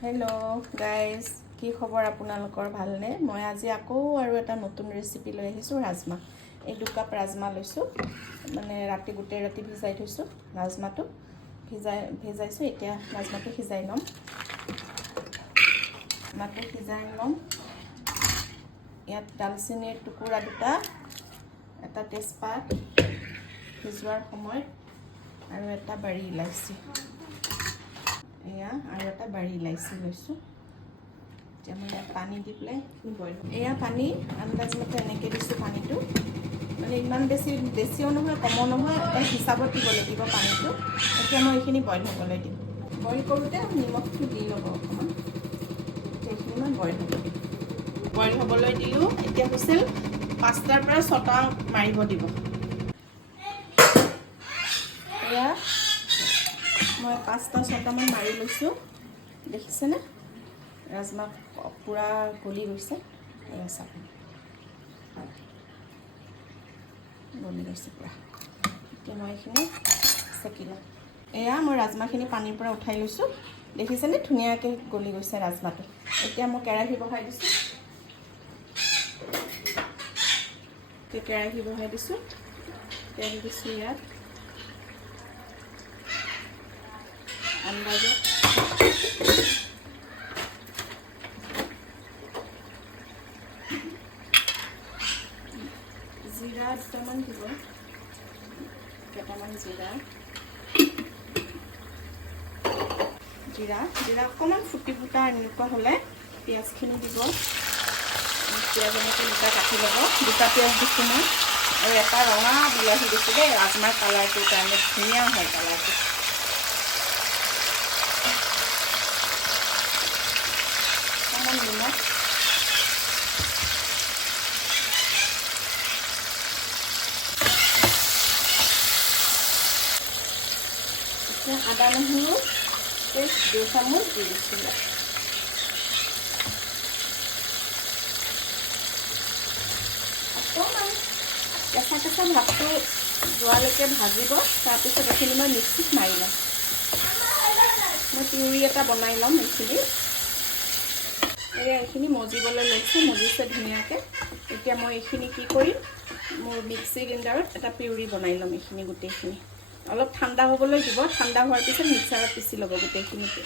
Hello' guys, কি খবৰ আপোনালোকৰ? ভালনে? মই আজি আকৌ আৰু এটা নতুন ৰেচিপি লৈ আহিছোঁ। ৰাজমাহ, এই 2 কাপ ৰাজমাহ লৈছোঁ। মানে গোটেই ৰাতি ভিজাই থৈছোঁ ৰাজমাহটো। ভিজাইছোঁ। এতিয়া ৰাজমাহটো সিজাই ল'ম। ইয়াত ডালচেনিৰ টুকুৰা 2টা, এটা তেজপাত সিজোৱাৰ সময়ত, আৰু এটা বাৰী ইলাচি। আৰু এটা বাৰী ইলাচি লৈছোঁ। এতিয়া মই ইয়াত পানী দি পেলাই বইল। পানী আন্দাজমতে এনেকৈ দিছোঁ। পানীটো মানে ইমান বেছিও নহয়, কমো নহয়, এটা হিচাপত দিব লাগিব পানীটো। এতিয়া মই এইখিনি বইল হ'বলৈ দিম। বইল কৰোঁতে নিমখটো দি ল'ব অকণমান। এইখিনি মই বইল হ'বলৈ দিলোঁ। এতিয়া হুইছেল 5টাৰ পৰা 6টা মাৰিব দিব। মই 5টা-6টামান মাৰি লৈছোঁ। দেখিছেনে? ৰাজমাহ পূৰা গলি গৈছে। চাব, গলি গৈছে পূৰা। এতিয়া মই এইখিনি চেকি লওঁ। মই ৰাজমাহখিনি পানীৰ পৰা উঠাই লৈছোঁ। দেখিছেনে? ধুনীয়াকৈ গলি গৈছে ৰাজমাহটো। এতিয়া মই কেৰাহী বহাই দিছোঁ। তেল দিছোঁ ইয়াত আন্দাজত। জিৰা 2টামান দিব, কেইটামান জিৰা অকণমান ফুটা এনেকুৱা হ'লে পিঁয়াজখিনি দিব। পিঁয়াজ এনেকৈ 2টা কাটি ল'ব। 2টা পিঁয়াজ দিছোঁ মই, আৰু এটা ৰঙা বিলাহী দিছোঁ দেই, ৰাজমাহ কালাৰটোৰ কাৰণে ধুনীয়া হয় কালাৰটো। অকণমান নিমখ, এতিয়া আদা নহৰু পেষ্ট 2 চামুচ দি দিছোঁ। অকণমান কেঁচা ভাতটো যোৱালৈকে ভাজিব। তাৰপিছত এইখিনি মই মিক্সিত মাৰি ল'ম। মই পিউৰি এটা বনাই ল'ম। এইখিনি মজিবলৈ লৈছোঁ। মজিছে ধুনীয়াকৈ। এতিয়া মই এইখিনি কি কৰিম, মোৰ মিক্সি গ্ৰাইণ্ডাৰত এটা পিউৰি বনাই ল'ম। এইখিনি গোটেইখিনি অলপ ঠাণ্ডা হ'বলৈ দিব। ঠাণ্ডা হোৱাৰ পিছত মিক্সাৰত পিচি ল'ব গোটেইখিনিকে।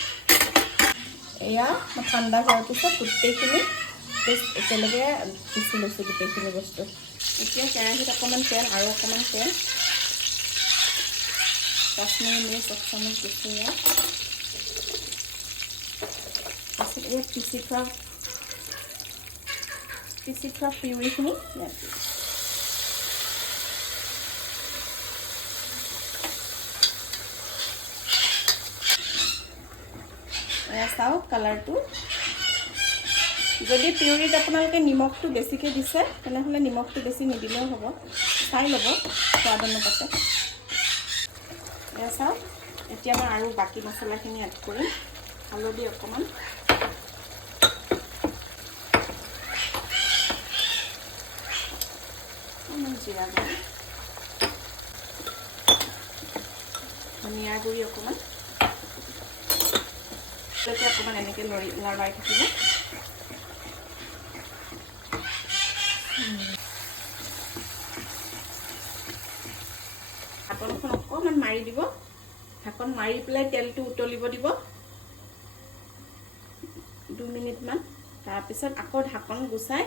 মই ঠাণ্ডা হোৱাৰ পিছত গোটেইখিনি পেষ্ট একেলগে পিচি লৈছোঁ গোটেইখিনি বস্তু। এতিয়া কেৰাহীত অকণমান তেল, আৰু অকণমান তেল, কাশ্মীৰী মিৰ্চ 1 চামুচ দিছোঁ। ইয়াত পিচি থোৱা পিউৰিখিনি ইয়াত দিছোঁ। চাওক কালাৰটো। যদি পিউৰিত আপোনালোকে নিমখটো বেছিকৈ দিছে, তেনেহ'লে নিমখটো বেছি নিদিলেও হ'ব। চাই ল'ব সোৱাদ অনুপাতে। চাওক, এতিয়া মই আৰু বাকী মছলাখিনি এড কৰিম। হালধি অকণমান, জিৰা গুড়ি, ধনিয়াৰ গুড়ি অকণমান, অকণমান এনেকৈ লৰাই থাকিব। ঢাকনখন অকণমান মাৰি দিব। ঢাকন মাৰি পেলাই তেলটো উতলিব দিব 2 মিনিটমান। তাৰপিছত আকৌ ঢাকন গুচাই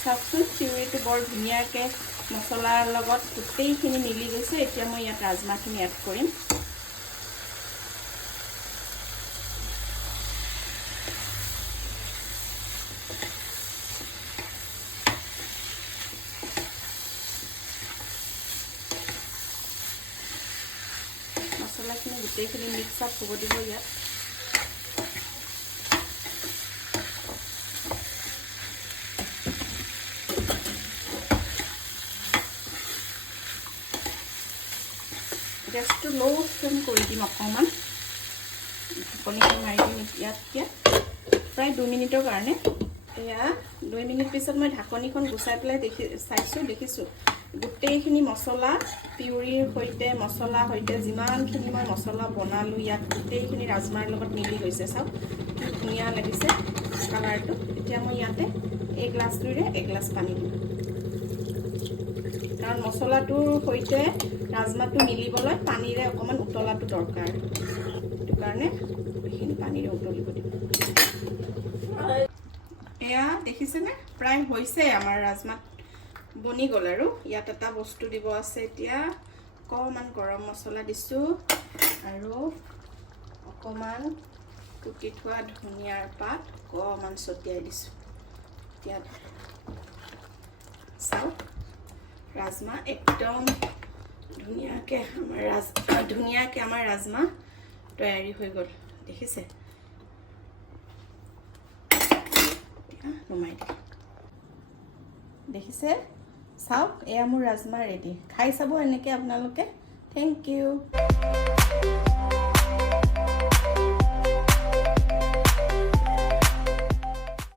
চাওকচোন, পিউৰিটো বৰ ধুনীয়াকৈ মছলাৰ লগত গোটেইখিনি মিলি গৈছে। এতিয়া মই ইয়াত ৰাজমাহখিনি এড কৰিম। মছলাখিনি গোটেইখিনি মিক্স আপ হ'ব দিব ইয়াত। গেছটো ল' ফ্লেম কৰি দিম অকণমান। ঢাকনিখন মাৰি দিম ইয়াত প্ৰায় 2 মিনিটৰ কাৰণে। 2 মিনিট পিছত মই ঢাকনিখন গুচাই পেলাই দেখিছোঁ গোটেইখিনি মছলা পিউৰিৰ সৈতে মছলা সৈতে যিমানখিনি মই মছলা বনালোঁ ইয়াত গোটেইখিনি ৰাজমাৰ লগত মিলি গৈছে। চাওক কি ধুনীয়া লাগিছে কালাৰটো। এতিয়া মই ইয়াতে এই গ্লাছটোৰে এগিলাছ পানী দিম, কাৰণ মছলাটোৰ সৈতে ৰাজমাটো মিলিবলৈ পানীৰে অকণমান উতলাটো দৰকাৰ। সেইটো কাৰণে এইখিনি পানীৰে উতলিব দিম। এয়া দেখিছেনে প্ৰায় হৈছে আমাৰ ৰাজমাত বনি গ'ল। আৰু ইয়াত এটা বস্তু দিব আছে। এতিয়া অকণমান গৰম মছলা দিছোঁ আৰু অকণমান কুটি থোৱা ধনিয়াৰ পাত অকণমান ছটিয়াই দিছোঁ। এতিয়া চাওক ৰাজমা একদম ধুনীয়াকৈ আমাৰ ৰাজমা তৈয়াৰী হৈ গ'ল। দেখিছে? নমাই দিম। দেখিছে? চাওক এয়া মোৰ ৰাজমা ৰেডি। খাই চাব এনেকৈ আপোনালোকে। Thank U.